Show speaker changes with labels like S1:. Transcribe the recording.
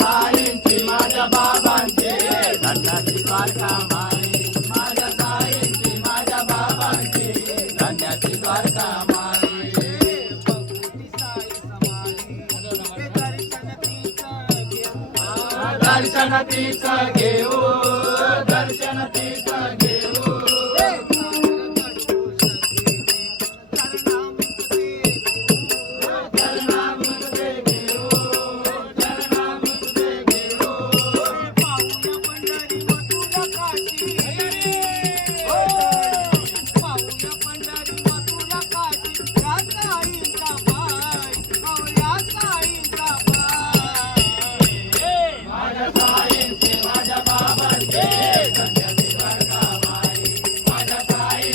S1: गायची माझ्या बाबांची गाणाची वारता माझ्या गाईची माझ्या बाबांची गाण्याची
S2: द्वारकाशनागे
S1: ओ दर्शन